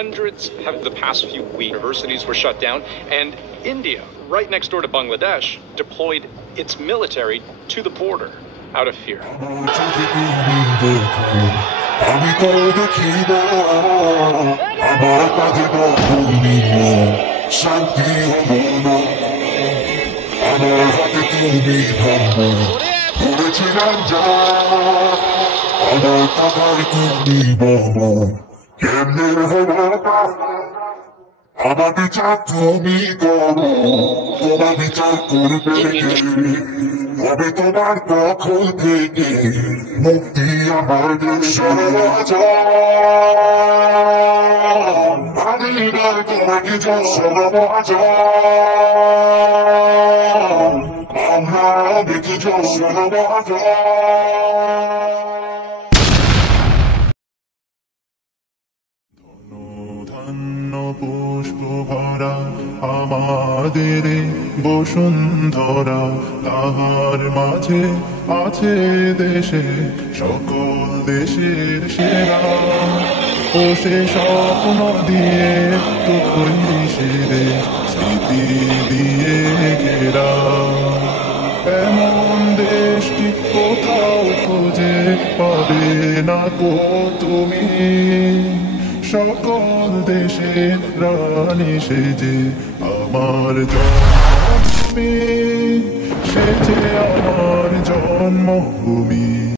Hundreds have the past few weeks. Universities were shut down, and India, right next door to Bangladesh, deployed its military to the border out of fear. আমার বিচার তুমি করো, তোমার বিচার করবে কে? হবে তোমার কখন থেকে মুক্তি আমাদের সর্বজন। আমি এবার তোমাকে সর্বজন, আমরা দেখি সর্বজন। ধন্য পুষ্প ভরা আমাদের বসুন্ধরা, তাহার মাঝে আছে দেশে সকল দেশের সেরা। ও সে স্বপ্ন দিয়ে তৈরি সেরে স্মৃতি দিয়ে ঘেরা, এমন দেশটি কোথাও খুঁজে পাবে না কো তুমি। সকল দেশের রানী সেজে আমার জন্মভূমি, সেজে আমার জন্মভূমি।